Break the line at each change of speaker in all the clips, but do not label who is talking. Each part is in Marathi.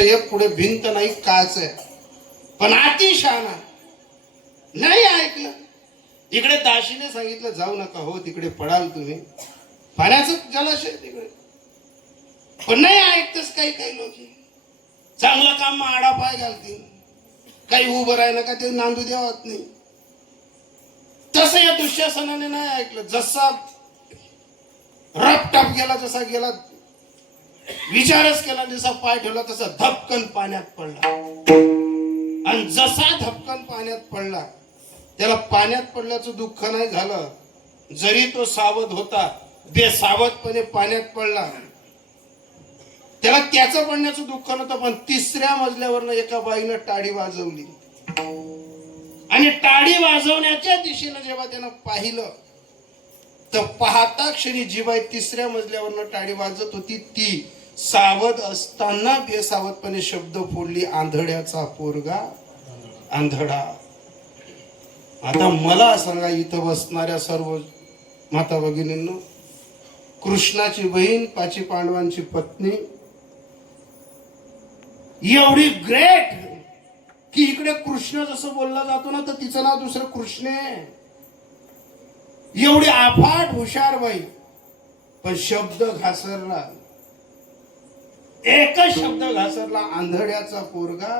एक पुढे भिंत नाही काच आहे. पण अतिशहाणा नाही ऐकलं. इकडे दाशीने सांगितलं जाऊ नका हो तिकडे पडाल तुम्ही. पाण्याचं जलाशय तिकडे. पण नाही ऐकतच काही काही लोक. चांगलं काम आडा पाय घालतील. काही उभं राहिलं का ते नांदू देवत नाही. तसं या दुःशासनाने नाही ऐकलं. जसा रपटाप गेला जसा गेला विचारच केला जसा पाय ठेवला तसा धपकन पाण्यात पडला. आणि जसा धपकन पाण्यात पडला त्याला पाण्यात पडल्याचं दुःख नाही झालं. जरी तो सावध होता बेसावधपणे पाण्यात पडला. त्याला त्याचं पडण्याचं दुःख नव्हतं पण तिसऱ्या मजल्यावरनं एका बाईनं टाळी वाजवली. आणि टाळी वाजवण्याच्या दिशेनं जेव्हा त्यानं पाहिलं तर पाहता क्षणी जिबाई तिसऱ्या मजल्यावरनं टाळी वाजत होती. ती सावध असताना बेसावधपणे शब्द फोडली आंधळ्याचा पोरगा आंधळा. आता मला सांगा इथं बसणाऱ्या सर्व माता भगिनींनो कृष्णाची बहीण पाची पांडवांची पत्नी एवढी ग्रेट की इकडे कृष्ण जसं बोलला जातो ना तर तिचं नाव दुसरं कृष्ण आहे. एवढी आफाट हुशार बाई. पण शब्द घासरला. एकच शब्द घासरला आंधळ्याचा पोरगा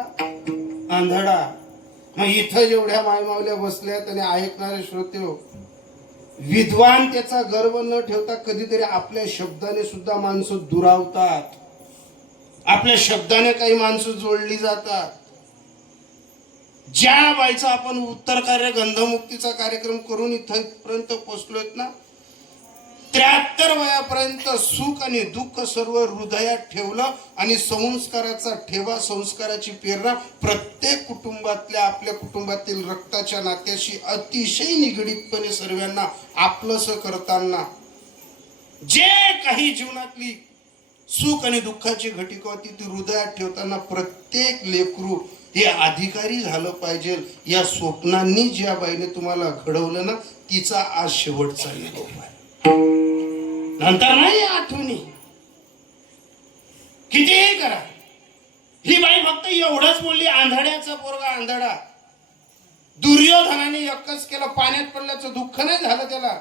आंधळा. मग इथं जेवढ्या मायमावल्या बसल्यात आणि ऐकणारे श्रोते हो, विद्वान त्याचा गर्व न ठेवता कधीतरी आपल्या शब्दाने सुद्धा माणसं दुरावतात. आपल्या शब्दाने काही माणसं जोडली जातात. ज्या बाईचा आपण उत्तर कार्य गंधमुक्तीचा कार्यक्रम करून इथपर्यंत पोचलोयत ना त्र्याहत्तर वयापर्यंत सुख आणि दुःख सर्व हृदयात ठेवलं आणि संस्काराचा ठेवा संस्काराची प्रेरणा प्रत्येक कुटुंबातल्या आपल्या कुटुंबातील रक्ताच्या नात्याशी अतिशय निगडीतपणे सर्वांना आपलंस करताना जे काही जीवनातली सुख आणि दुःखाची घटिका होती ती हृदयात ठेवताना प्रत्येक लेकरू हे अधिकारी झालं पाहिजे. या स्वप्नांनी ज्या बाईने तुम्हाला घडवलं ना तिचा आज शेवटचा निरोप आहे. नंतर नाही आठवणी. कितीही करा. ही बाई फक्त एवढंच बोलली आंधळ्याचा पोरगा आंधळा. दुर्योधनाने एकच केलं पाण्यात पडल्याचं दुःख नाही झालं त्याला.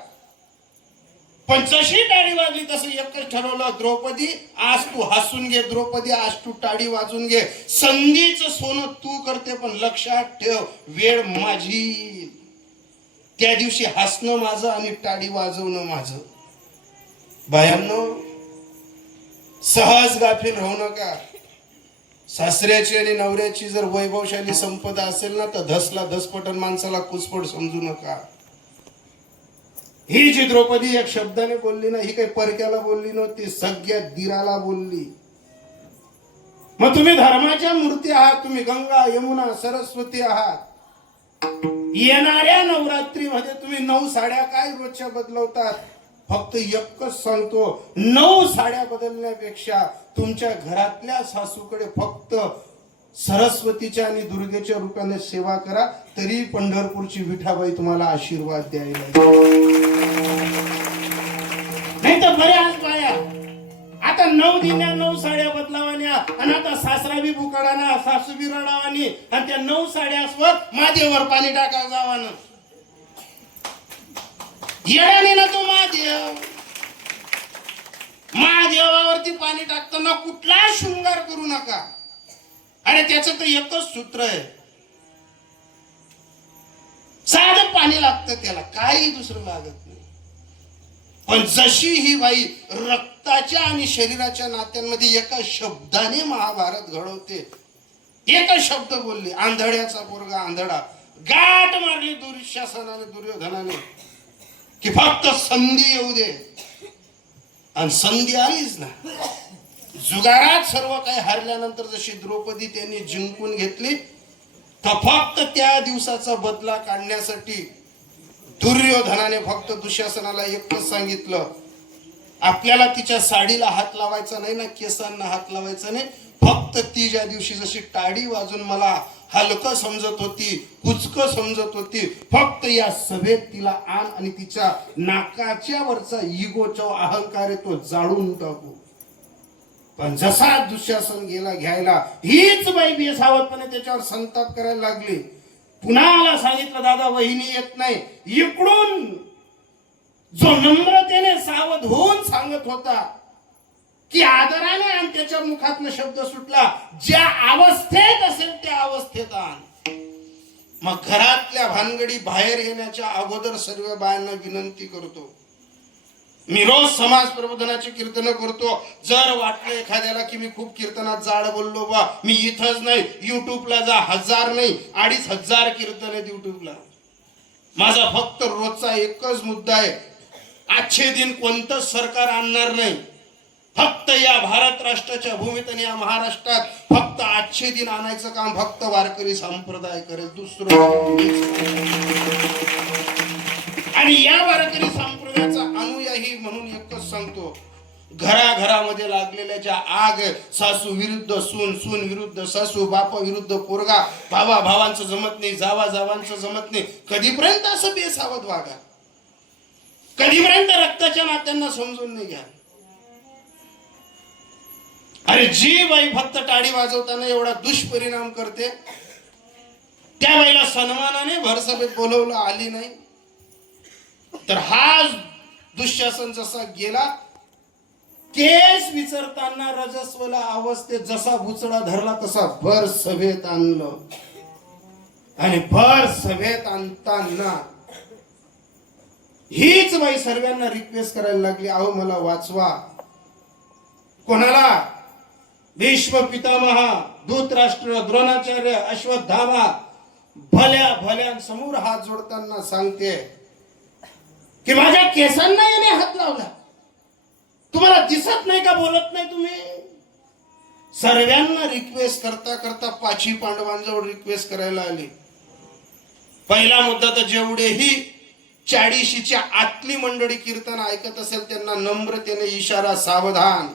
पण जशी टाळी वाजली तसं एकच ठरवलं द्रौपदी आज तू हसून घे द्रौपदी आज तू टाळी वाजून घे. संधीच सोनं तू करते पण लक्षात ठेव वेळ माझी. त्या दिवशी हसणं माझं आणि टाळी वाजवणं माझं. बायांनो सहज गाफील राहू नका. सासऱ्याची आणि नवऱ्याची जर वैभवशाली संपदा असेल ना तर धसला धसपटन माणसाला कुसपट समजू नका. ही जी द्रौपदी एक शब्दाने बोलली ना ही काही परक्याला बोलली नव्हती सगळ्या दिराला बोलली. मग तुम्ही धर्माच्या मूर्ती आहात तुम्ही गंगा यमुना सरस्वती आहात. येणाऱ्या नवरात्रीमध्ये तुम्ही नऊ साड्या काय रोजच्या बदलवतात? फक्त एकच सांगतो नऊ साड्या बदलण्यापेक्षा तुमच्या घरातल्या सासूकडे फक्त सरस्वतीच्या आणि दुर्गेच्या रूपाने सेवा करा तरी पंढरपूरची विठाबाई तुम्हाला आशीर्वाद द्यायला नाही तर बऱ्याच बाया आता नऊ दिन्या नऊ साड्या बदलावान्या आणि आता सासरा बी बुकाडाना सासू बी रडावानी आणि त्या नऊ साड्यासवर मादेवर पाणी टाका जावानं. येण्याने ना तो महादेव. महादेवावरती पाणी टाकताना कुठला शृंगार करू नका. अरे त्याच तर एकच सूत्र आहे. साधं पाणी लागतं त्याला काही दुसरं लागत नाही. पण जशी ही बाई रक्ताच्या आणि शरीराच्या नात्यांमध्ये एका शब्दाने महाभारत घडवते एकच शब्द बोलले आंधळ्याचा पोरगा आंधळा गाठ मारली दुर्शासनाने दुर्योधनाने की फक्त संधी येऊ दे. आणि संधी आलीच ना जुगारात सर्व काही हरल्यानंतर जशी द्रौपदी त्यांनी जिंकून घेतली तर फक्त त्या दिवसाचा बदला काढण्यासाठी दुर्योधनाने फक्त दुशासनाला एकच सांगितलं. आपल्याला तिच्या साडीला हात लावायचा नाही ना केसांना हात लावायचा नाही. फक्त ती ज्या दिवशी जशी टाळी वाजून मला हलकं समजत होती कुचक समजत होती फक्त या सभेत तिला आण आणि तिच्या नाकाच्या वरचा इगोचा अहंकार आहे तो जाळून टाकू. पण जसा दुःशासन गेला घ्यायला हीच बाई बेसावतपणे त्याच्यावर संताप करायला लागली. पुन्हा मला सांगितलं दादा वहिनी येत नाही. इकडून जो नम्रतेने सावध होऊन सांगत होता की आदराने आणि त्याच्या मुखातनं शब्द सुटला. ज्या अवस्थेत असेल त्या अवस्थेत आण. मग घरातल्या भानगडी बाहेर येण्याच्या अगोदर सर्व बायांना विनंती करतो. मी रोज समाज प्रबोधनाची कीर्तन करतो. जर वाटलं एखाद्याला की मी खूप कीर्तनात जाड बोललो बा मी इथंच नाही युट्यूबला जा हजार नाही अडीच हजार कीर्तन आहेत युट्यूबला माझा फक्त रोजचा एकच मुद्दा आहे. आजचे दिन कोणतंच सरकार आणणार नाही. फक्त या भारत राष्ट्राच्या भूमीत आणि या महाराष्ट्रात फक्त आजचे दिन आणायचं काम फक्त वारकरी संप्रदाय करेल दुसरं आणि या वारकरी संप्रदायाचा सांगतो. घराघरामध्ये लागलेल्या ज्या आग सासू विरुद्ध सून सून विरुद्ध सासू बापा विरुद्ध पोरगा भावा भावांचं जमत नाही जावा जावांचं जमत नाही. कधीपर्यंत असं बेसावध वागा? कधीपर्यंत रक्ताच्या नात्यांना समजून नाही घ्या? अरे जी बाई फक्त टाळी वाजवताना एवढा दुष्परिणाम करते त्या बाईला सन्मानाने भरसभेत बोलवलं आली नाही. तर हा दुःशासन जसा गेला केस विचारताना रजस्वला अवस्थेत जसा भुचडा धरला तसा भर सभेत आणलं. आणि भर सभेत आणताना हीच बाई सर्वांना रिक्वेस्ट करायला लागली अहो मला वाचवा. कोणाला? भीष्म पितामहा धूतराष्ट्र द्रोणाचार्य अश्वत्थामा भल्या भल्या समोर हात जोडताना सांगते की माझ्या केसांना याने हात लावला. तुम्हाला दिसत नाही का बोलत नाही तुम्ही? सर्वांना रिक्वेस्ट करता करता पाची पांडवांजवळ रिक्वेस्ट करायला आली. पहिला मुद्दा तर जेवढेही चाळीशीच्या आतली मंडळी कीर्तन ऐकत असेल त्यांना नम्रतेने इशारा सावधान.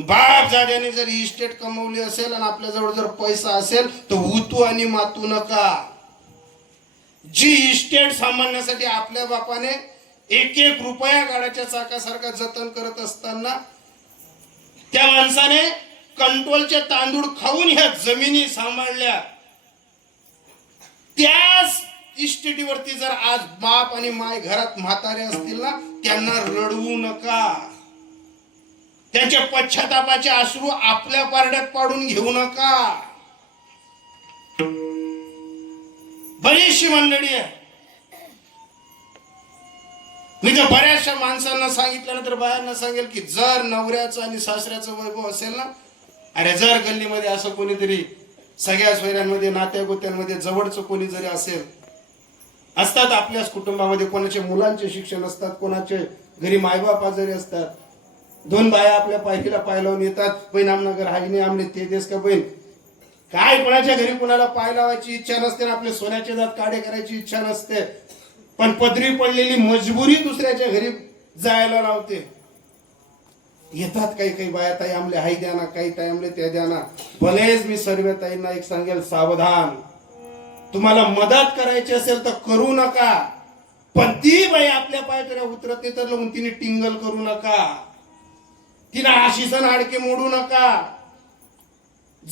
बाप जाड्याने जर इस्टेट कमवली असेल आणि आपल्याजवळ जर पैसा असेल तर उतू आणि मातू नका. जी इस्टेट सामान्यासाठी आपल्या बापाने एक एक रुपया गाड्याच्या चाकासारखा जतन करत असताना त्या माणसाने कंट्रोलचे तांदूळ खाऊन ह्या जमिनी सांभाळल्या. त्याच इस्टेटीवरती जर आज बाप आणि माय घरात म्हातारे असतील ना त्यांना रडवू नका. त्यांच्या पश्चातापाचे अश्रू आपल्या पारड्यात पाडून घेऊ नका. बरीचशी मंडळी आहे. मी तर बऱ्याचशा माणसांना सांगितल्यानंतर बायांना सांगेल की जर नवऱ्याचं आणि सासऱ्याचं वैभव असेल ना अरे जर गल्लीमध्ये असं कोणीतरी सगळ्या सोयऱ्यांमध्ये नात्या गोत्यांमध्ये जवळचं कोणी जरी असेल असतात आपल्याच कुटुंबामध्ये कोणाचे मुलांचे शिक्षण असतात कोणाचे घरी मायबाप आजारी असतात. दोन बाया आपल्या पायकीला पाय लावून येतात बहीण आमनगर हायने आमने ते देस का बहीण? काय कोणाच्या घरी कुणाला पाय लावायची इच्छा नसते आपले सोन्याचे दात काढे करायची इच्छा नसते. पण पदरी पडलेली मजबुरी दुसऱ्याच्या घरी जायला लावते. येतात काही काही बाया ताई आमले हाय द्या ना काही ताई आमले त्या द्या ना. भलेच मी सर्व ताईंना एक सांगेल सावधान. तुम्हाला मदत करायची असेल तर करू नका. पण ती बाई आपल्या पायाच्या उतरते तर लावून तिने टिंगल करू नका. तिला आशिसन हाडके मोडू नका.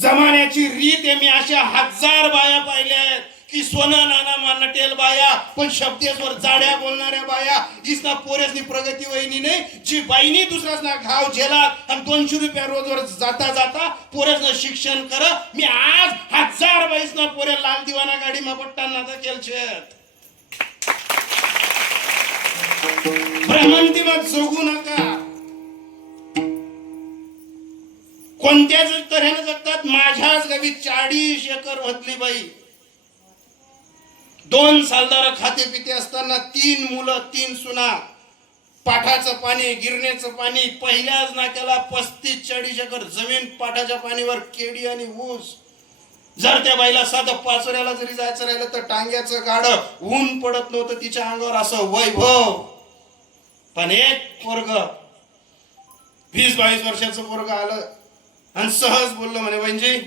जमान्याची रीत आहे मी अशा हजार बाया पाहिल्या आहेत की सोनं नाना मानटेल बाया पण शब्देश्वर जाड्या बोलणाऱ्या बाया जिसना पोरेसनी प्रगती वहिनी नाही जी बाईनी दुसऱ्यासना घाव झेलात आणि दोनशे रुपया रोजवर जाता जाता पोरेसनं शिक्षण कर. मी आज हजार बाईसना पोरे लाल दिवाना गाडी मा पट्टांना केल केलशेत भ्रमंतीमध्ये जोगू नका. कोणत्याच तऱ्हेने जगतात? माझ्याच गावी चाळीस एकर मधली बाई. दोन सालदार खाते पिते असताना तीन मुलं तीन सुना. पाठाचं पाणी गिरण्याचं पाणी पहिल्याच नाक्याला पस्तीस चाळीस एकर जमीन पाठाच्या पाणीवर केडी आणि ऊस. जर त्या बाईला साधं पाचोऱ्याला जरी जायचं राहिलं तर टांग्याचं गाड ऊन पडत नव्हतं तिच्या अंगावर असं वैभव. पण एक पोरग वीस बावीस वर्षाचं पोरग आलं. आणि सहज बोललो म्हणे बहिणजी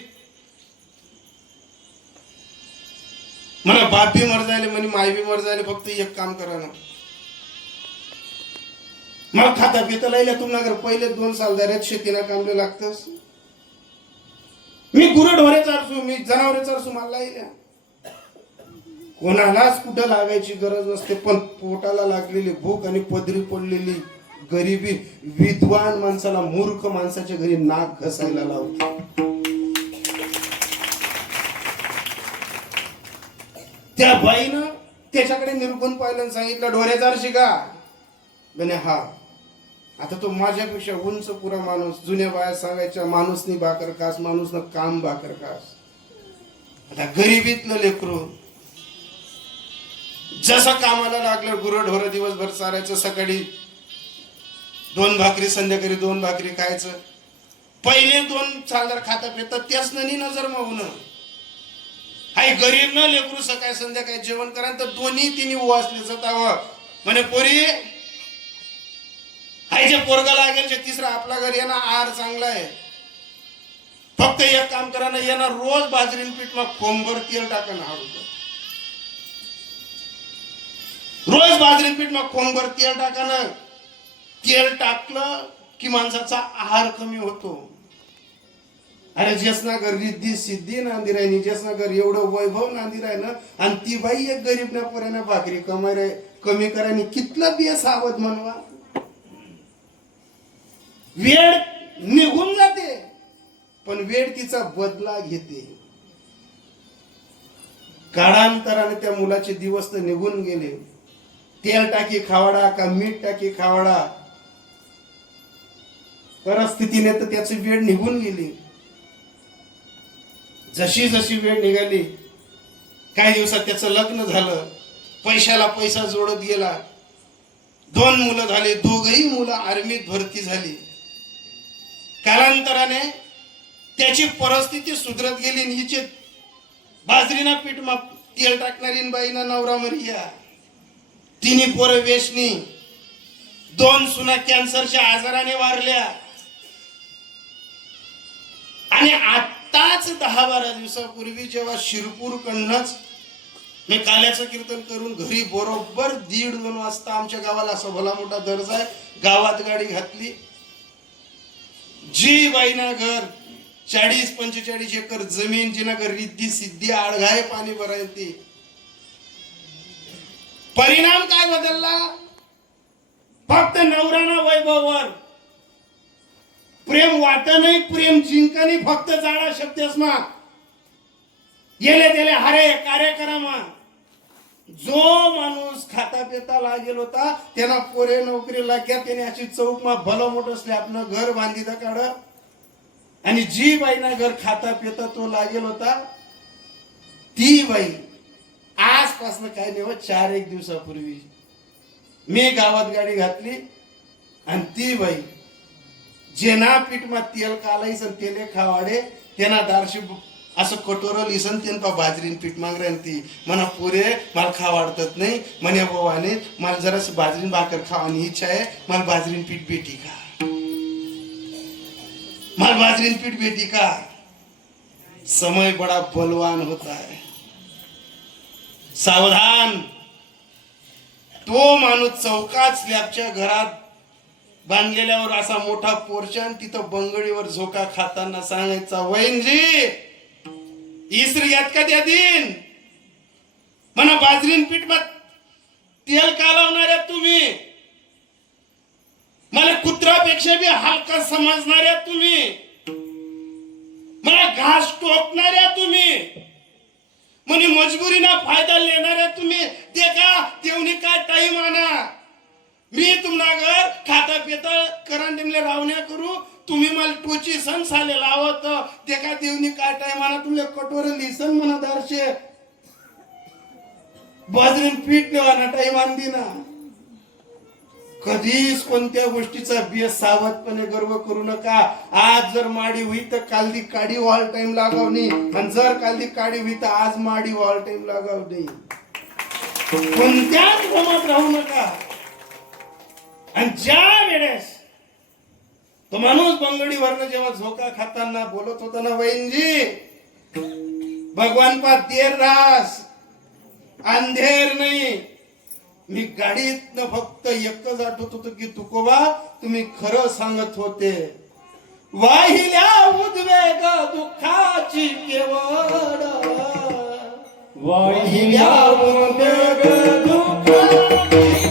मला बाप बी मर जायले म्हणे माय बी मर जायले फक्त एक काम करा ना. मला खाता पिता लायला तुम्हाला पहिले दोन साल झाल्यात शेतीला कामले लागतस. मी गुरढोरे चारसू मी जनावरे चारसू मला लाईल्या कोणालाच कुठं लागायची गरज नसते पण पोटाला लागलेली भूक आणि पदरी पडलेली. गरिबी विद्वान माणसाला मूर्ख माणसाच्या घरी नाक घसायला लावतो त्या बाईनं त्याच्याकडे निरखून पाहिलं सांगितलं ढोरेदार शिका म्हणे हा. आता तो माझ्यापेक्षा उंच पुरा माणूस जुन्या बाया सांगायच्या माणूसनी बाकर कास माणूस न काम बाकर कास आता गरिबीतलं लेकरू जसं कामाला लागलं गुरं ढोरं दिवसभर चारायचं सकाळी दोन भाकरी संध्याकाळी दोन भाकरी खायचं. पहिले दोन चालदार खाता पितात त्याच नाही नजर मावन हाय गरीब न लेकरू सकाळ संध्याकाळी जेवण करा तर दोन्ही तिन्ही उवासले जातावं. म्हणे पोरी हाय जे पोरगा लागेल जे तिसरा आपला घर येणार आहार चांगला आहे. फक्त एक काम करा ना येणार रोज बाजरीन पीठ मग कोंबर तेल टाकणं हळू रोज बाजरीन पीठ मग कोंबर तेल टाकणं तेल टाकलं की माणसाचा आहार कमी होतो. अरे जेसनागर रिद्धी सिद्धी नांदीर आहे जेसनागर एवढं वैभव नांदिराय ना आणि ती बाई एक गरीब ना पोऱ्यानं भाकरी कमाई रे कमी करायनी कितलं बी सावध म्हणवा. वेळ निघून जाते पण वेळ तिचा बदला घेते. काळांतराने त्या मुलाचे दिवस तर निघून गेले. तेल टाकी खावाडा का मीठ टाकी खावाडा? परिस्थितीने तर त्याची वेळ निघून गेली. जशी जशी वेळ निघाली काही दिवसात त्याचं लग्न झालं पैशाला पैसा जोडत गेला. दोन मुलं झाले दोघही मुलं आर्मीत भरती झाली. कालांतराने त्याची परिस्थिती सुधरत गेली हिचे बाजरीना पीठ मा तेल टाकणारी बाईना नवरा मरिया. तिन्ही पोरं वेशनी. दोन सुना कॅन्सरच्या आजाराने वारल्या. आणि आत्ताच दहा बारा दिवसापूर्वी जेव्हा शिरपूर कडनंच मी काल्याचं कीर्तन करून घरी बरोबर दीड दोन वाजता आमच्या गावाला असा भला मोठा दर्जा आहे. गावात गाडी घातली. जी बाईना घर चाळीस पंचेचाळीस एकर जमीन जिना घर रिद्धी सिद्धी आडघाय पाणी भरायती परिणाम काय बदलला? फक्त नवराना वैभववर. प्रेम वाट नाही प्रेम जिंकणी फक्त जाणा शक्यच ना गेले गेले हरे कार्यक्रमा. जो माणूस खाता पिता लागेल होता त्यांना पोरे नोकरी लाग्या त्याने अशी चौक मा भलं मोठं स्लॅबनं घर बांधित काढ. आणि जी बाईना घर खाता पिता तो लागेल होता ती बाई आजपासनं काय नाही हो, चार एक दिवसापूर्वी. मी गावात गाडी घातली आणि ती बाई जेना पीठ मा तेल कालाईस तेले खावाडे त्यांना दारशी असं कटोरं लिसन तेन पा बाजरीन पीठ मागऱ्यान ती. म्हणा पुरे मला खा वाटत नाही म्हणे बोवाने मला जरा बाजरीन भाकर खावानी इच्छा आहे मला बाजरीन पीठ भेटी का? मला बाजरीन पीठ भेटी का? समय बडा बलवान होता है सावधान! तो माणूस चौकाच स्लॅबच्या घरात बांधलेल्यावर असा मोठा पोर्शन तिथं बंगडीवर झोका खाताना सांगायचा वैनजी इसरी यात का त्या दिन? म्हणा बाजरीन पीठ मग तेल कालवणाऱ्या तुम्ही? मला कुत्रापेक्षा बी हलका समजणाऱ्या तुम्ही? मला घास टोकणाऱ्या तुम्ही? म्हणे मजबुरीना फायदा लेणाऱ्या तुम्ही? ते का देवनी काय टाइम आणा मी तुम्हाला घर खाता पिता करंडीमले रावण्या करू. तुम्ही मला टोची सण साले लावत. ते काय देवनी काय टायमाला आणा तुमले कटोर लिसन म्हणा दारशे. बाजरीन पीठ नेवाना टाइम दिना. कधीच कोणत्या गोष्टीचा बेस सावधपणे गर्व करू नका. आज जर माडी होई तर कालदी काडी ऑल टाइम लागावणी आणि जर कालदी काडी होई तर आज माडी ऑल टाइम लागावणी कोणत्याच भ्रमात राहू नका. आणि ज्या वेळेस तो माणूस बंगडीवरनं जेव्हा झोका खाताना बोलत होता ना वैनजी भगवान पा देर रास अंधेर नाही. मी गाडीतनं फक्त एकच आठवत होतो की तुकोबा तुम्ही खरं सांगत होते. वाहिल्या उद्वेग दुःखाची केवळ.
वाहिल्या उद्वेग दुःखाची